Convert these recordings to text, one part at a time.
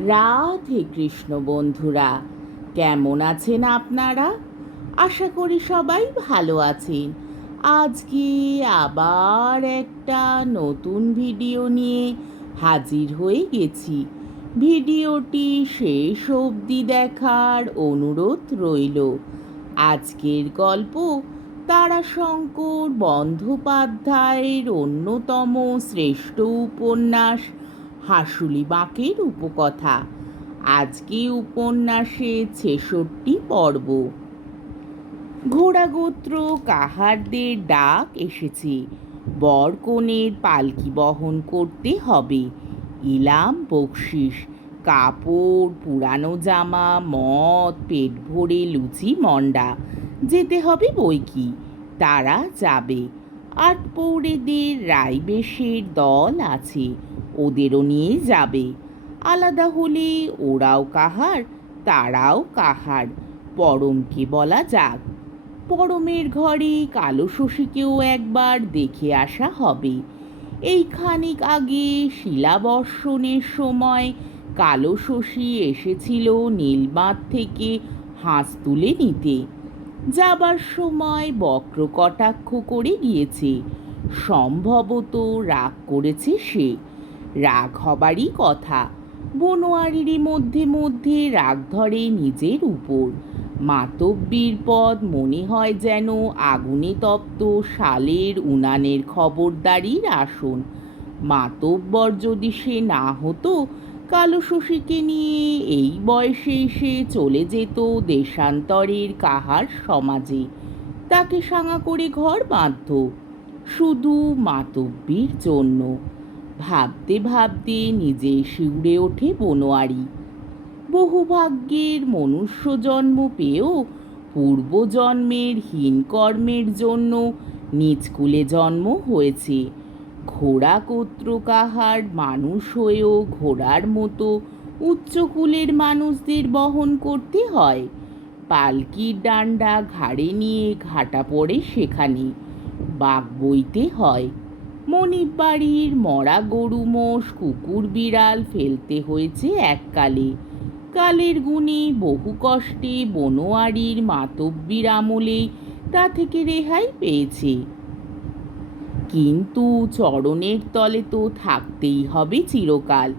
রাধে কৃষ্ণ বন্ধুরা, কেমন আছেন আপনারা? আশা করি সবাই ভালো আছেন। আজকে আবার একটা নতুন ভিডিও নিয়ে হাজির হয়ে গেছি। ভিডিওটি শেষ অবধি দেখার অনুরোধ রইল। আজকের গল্প তারাশঙ্কর বন্দ্যোপাধ্যায়ের অন্যতম শ্রেষ্ঠ উপন্যাস হাঁসুলি বাঁকের উপকথা। আজকে উপন্যাসে ৬৬ পর্ব। ঘোড়াগোত্র কাহারদের ডাক এসেছে। বর কনের পালকি বহন করতে হবে। ইলাম বকশিস, কাপড়, পুরানো জামা, মদ, পেট ভরে লুচি মন্ডা। যেতে হবে বইকি, তারা যাবে। আটপৌরেদের রায়বেশের দল আছে, ওদেরও নিয়ে যাবে। আলাদা হলে ওরাও কাহার, তারাও কাহার, পরমকে বলা যাক। পরমের ঘরে কালো শশীকেও একবার দেখে আসা হবে। এই খানিক আগে শিলাবর্ষণের সময় কালো শশী এসেছিল নীলবাঁধ থেকে হাঁস তুলে নিতে। যাবার সময় বক্র কটাক্ষ করে গিয়েছে। সম্ভবত রাগ করেছে সে। রাগ হবারই কথা। বনোয়ারিরই মধ্যে মধ্যে রাগ ধরে নিজের উপর। মাতব্বীর পদ মনে হয় যেন আগুনে তপ্ত শালের উনানের খবরদারির আসন। মাতব্বর যদি সে না হতো, কালো শশীকে নিয়ে এই বয়সে এসে চলে যেত দেশান্তরের কাহার সমাজে। তাকে সাঙা করে ঘর বাঁধত শুধু মাতব্বীর জন্য। ভাবতে ভাবতে নিজে শিউরে ওঠে বনোয়ারি। বহু ভাগ্যের মনুষ্য জন্ম পেয়েও পূর্বজন্মের হীনকর্মের জন্য নিচকুলে জন্ম হয়েছে। ঘোড়া কোত্র কাহার মানুষ হয়েও ঘোড়ার মতো উচ্চকুলের মানুষদের বহন করতে হয়। পালকির ডান্ডা ঘাড়ে নিয়ে ঘাটা পড়ে সেখানে। বাঘ বইতে হয়। মনিব বাড়ির মরা গরু মোষ কুকুর বিড়াল ফেলতে হয়েছে এককালে। কালের গুণে বহু কষ্টে বনোয়ারির মাতব্বীর আমলেই তা থেকে রেহাই পেয়েছে। কিন্তু চরণের তলে তো থাকতেই হবে চিরকাল।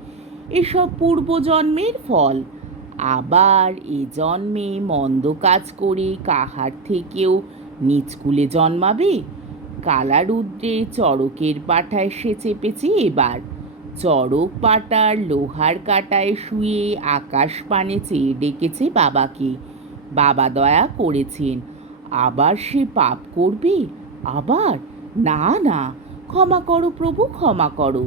এসব পূর্বজন্মের ফল। আবার এ জন্মে মন্দ কাজ করে কাহার থেকেও নিচকুলে জন্মাবে। কালারুদ্রের চড়কের পাটায় সে চেপেছে এবার। চড়ক পাটার লোহার কাটায় শুয়ে আকাশ পানে চেয়ে ডেকেছে বাবাকে। বাবা দয়া করেছেন। আবার সে পাপ করবে? আবার? না না, ক্ষমা করো প্রভু, ক্ষমা করো।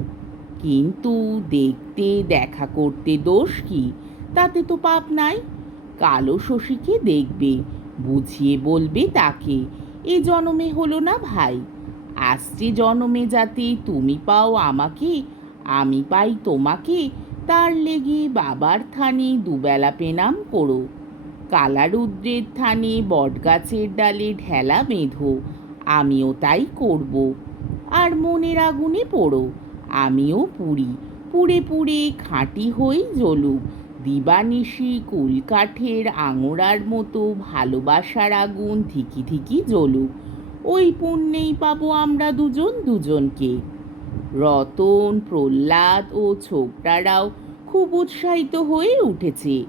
কিন্তু দেখতে দেখা করতে দোষ কি? তাতে তো পাপ নাই। কালো শশীকে দেখবে, বুঝিয়ে বলবে তাকে, এ জনমে হলো না ভাই। আসছে জনমে যাতে তুমি পাও আমাকে, আমি পাই তোমাকে, তার লেগে বাবার থানে দুবেলা পেনাম করো। কালারুদ্রের থানে বটগাছের ডালে ঢেলা বেঁধো, আমিও তাই করব। আর মনের আগুনে পোড়ো, আমিও পুড়ি। পুড়ে পুড়ে খাঁটি হই জ্বলুক। দিবানিশি কুলকাঠের আঙুরার মতো ভালোবাসার আগুন ধিকি ধিকি জ্বলুক। ওই পুণ্যেই পাবো আমরা দুজন দুজনকে। রতন, প্রহ্লাদ ও ছোকরারাও খুব উৎসাহিত হয়ে উঠেছে।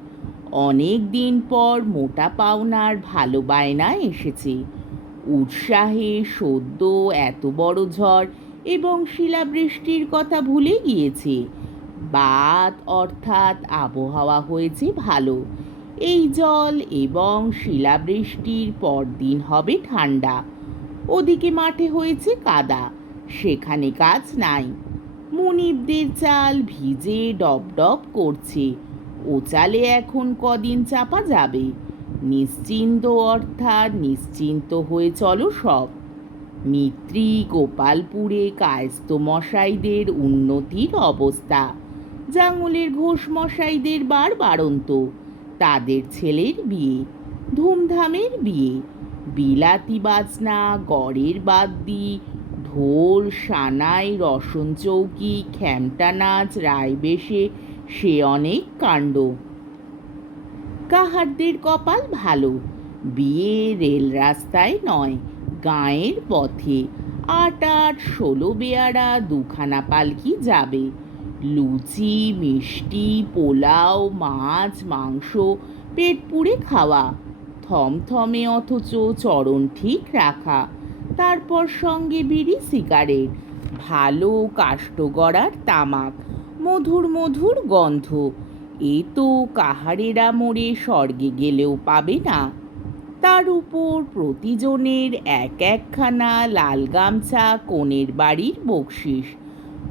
অনেক দিন পর মোটা পাওনার ভালো বায়না এসেছে। উৎসাহে সদ্য এত বড় ঝড় এবং শিলাবৃষ্টির কথা ভুলে গিয়েছে। বাত অর্থাৎ আবহাওয়া হয়েছে ভালো। এই জল এবং শিলাবৃষ্টির পরদিন হবে ঠান্ডা। ওদিকে মাঠে হয়েছে কাদা, সেখানে কাজ নাই। মুনিবদের চাল ভিজে ডব ডব করছে। ও চালে এখন কদিন চাপা যাবে। নিশ্চিন্ত অর্থাৎ নিশ্চিন্ত হয়ে চলো সব। মিত্রি গোপালপুরে কায়স্থ মশাইদের উন্নতির অবস্থা। জাঙ্গলের ঘোষ মশাইদের বাড়ন্ত, তাদের ছেলের বিয়ে, ধুমধামের বিয়ে। বিলাতি বাজনা, গড়ের বাদ্যি, ঢোল সানাই, রসন চৌকি, খ্যামটা নাচ রায়বেশে সে অনেক কাণ্ড। কাহারদের কপাল ভালো, বিয়ে রেল রাস্তায় নয়, গাঁয়ের পথে। ৮-৮ ১৬ বেয়ারা দুখানা পালকি যাবে। লুচি, মিষ্টি, পোলাও, মাছ, মাংস, পেট পুড়ে খাওয়া, থমথমে অথচ চরণ ঠিক রাখা। তারপর সঙ্গে বিড়ি সিগারেট, ভালো কাষ্ঠগড়ার তামাক, মধুর মধুর গন্ধ। এ তো কাহারেরা মরে স্বর্গে গেলেও পাবে না। তার উপর প্রতিজনের এক একখানা লাল গামছা, কনের বাড়ির বকশিস,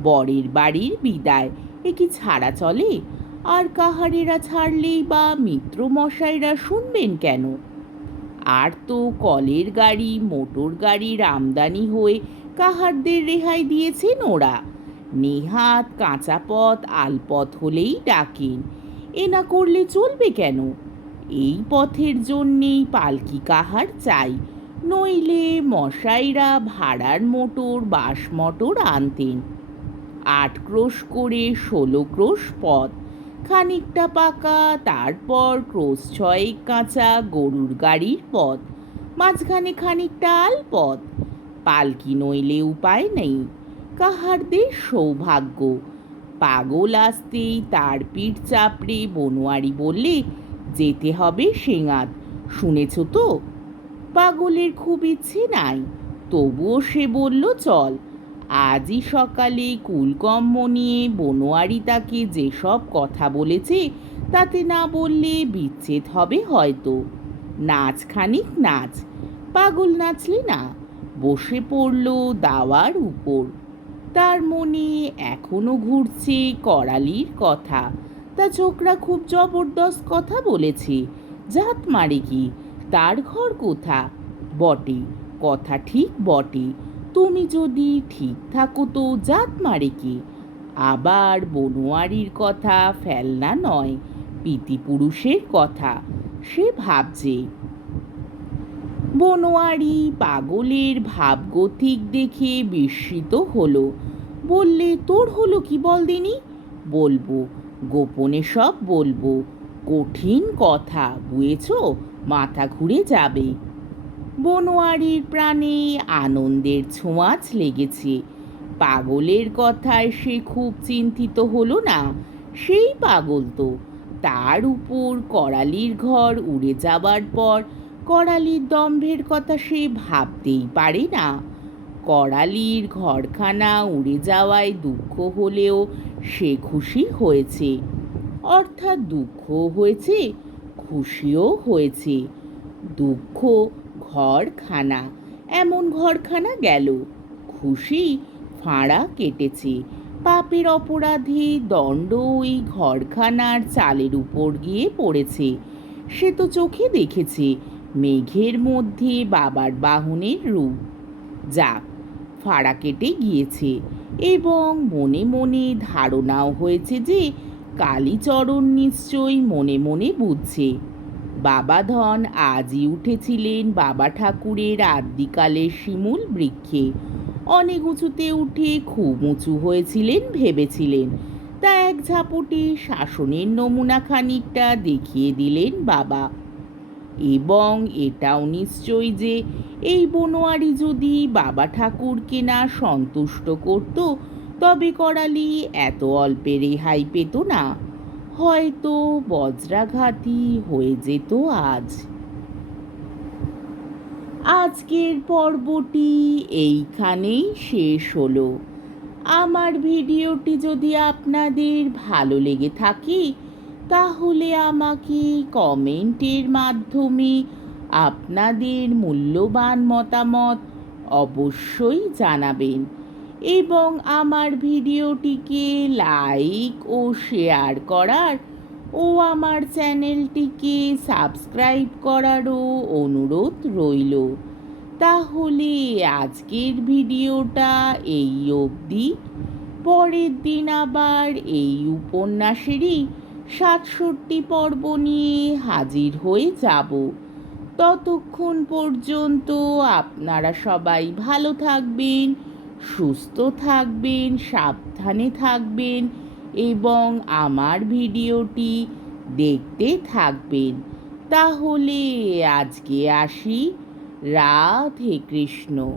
বরের বাড়ির বিদায়। এ কি ছাড়া চলে? আর কাহারেরা ছাড়লেই বা মিত্রমশাইরা শুনবেন কেন? আর তো কলের গাড়ি, মোটর গাড়ির আমদানি হয়ে কাহারদের রেহাই দিয়েছেন ওরা। নেহাত কাঁচা পথ আলপথ হলেই ডাকেন। এ না করলে চলবে কেন? এই পথের জন্যেই পালকি কাহার চাই, নইলে মশাইরা ভাড়ার মোটর, বাস মোটর আনতেন। ৮ ক্রোশ করে ১৬ ক্রোশ পথ, খানিকটা পাকা, তারপর ক্রোশ ৬ কাঁচা গরুর গাড়ির পথ, মাঝখানে খানিকটা আলপথ। পালকি নইলে উপায় নেই। কাহারদের সৌভাগ্য। পাগল আসতেই তার পিঠ চাপড়ে বনোয়ারি বললে, যেতে হবে সেঙাত, শুনেছ তো? পাগলের খুব ইচ্ছে নাই, তবুও সে বলল চল। আজই সকালে কুলকম্ম নিয়ে বনোয়ারি তাকে যেসব কথা বলেছে তাতে না বললে বিচ্ছেদ হবে হয়তো। নাচ খানিক নাচ। পাগল নাচলে না, বসে পড়ল দাওয়ার উপর। তার মনে এখনো ঘুরছে করালির কথা। তা ছোকরা খুব জবরদস্ত কথা বলেছে। জাত মারে কি, তার ঘর কোথা? বটে, কথা ঠিক বটে। তুমি যদি ঠিক থাকো তো জাত মারে কি? আবার বনোয়ারির কথা ফেলনা নয়, পিতিপুরুষের কথা। সে ভাবছে। বনোয়ারি পাগলের ভাবগতিক দেখে বিস্মিত হলো। বললে, তোর হলো কি বল দিনি? বলবো, গোপনে সব বলবো। কঠিন কথা, বুঝেছ? মাথা ঘুরে যাবে। বনোয়ারির প্রাণে আনন্দের ছোঁয়াচ লেগেছে। পাগলের কথায় সে খুব চিন্তিত হলো না। সেই পাগল তো। তার উপর করালির ঘর উড়ে যাবার পর করালির দম্ভের কথা সে ভাবতেই পারে না। করালির ঘরখানা উড়ে যাওয়ায় দুঃখ হলেও সে খুশি হয়েছে। অর্থাৎ দুঃখও হয়েছে, খুশিও হয়েছে। দুঃখ ঘরখানা, এমন ঘরখানা গেল। খুশি ফাঁড়া কেটেছে। পাপের অপরাধে দণ্ড ওই ঘরখানার চালের উপর গিয়ে পড়েছে। সে তো চোখে দেখেছে মেঘের মধ্যে বাবার বাহনের রূপ। যাক, ফাঁড়া কেটে গিয়েছে। এবং মনে মনে ধারণাও হয়েছে যে কালীচরণ নিশ্চয়ই মনে মনে বুঝছে। বাবাধন আজই উঠেছিলেন বাবা ঠাকুরের আদ্যিকালের শিমুল বৃক্ষে। অনেক উঁচুতে উঠে খুব উঁচু হয়েছিলেন ভেবেছিলেন। তা এক ঝাপটে শাসনের নমুনা খানিকটা দেখিয়ে দিলেন বাবা। এবং এটাও নিশ্চয় যে এই বনোয়ারি যদি বাবা ঠাকুরকে না সন্তুষ্ট করত তবে করালি এত অল্পে রেহাই পেত না। হয়তো বজ্রাঘাতই হয়ে যেত আজ। আজকের পর্বটি এইখানেই শেষ হলো। আমার ভিডিওটি যদি আপনাদের ভালো লেগে থাকে তাহলে আমাকে কমেন্টের মাধ্যমে আপনাদের মূল্যবান মতামত অবশ্যই জানাবেন এবং আমার ভিডিওটিকে লাইক ও শেয়ার করার ও আমার চ্যানেলটিকে সাবস্ক্রাইব করারও অনুরোধ রইল। তাহলে আজকের ভিডিওটা এই অবধি। পরের দিন আবার এই উপন্যাসেরই ৬৭ পর্ব নিয়ে হাজির হয়ে যাব। ততক্ষণ পর্যন্ত আপনারা সবাই ভালো থাকবেন, সুস্থ থাকবেন, সাবধানে থাকবেন এবং আমার ভিডিওটি দেখতে থাকবেন। তাহলে আজকে আসি। রাধে কৃষ্ণ।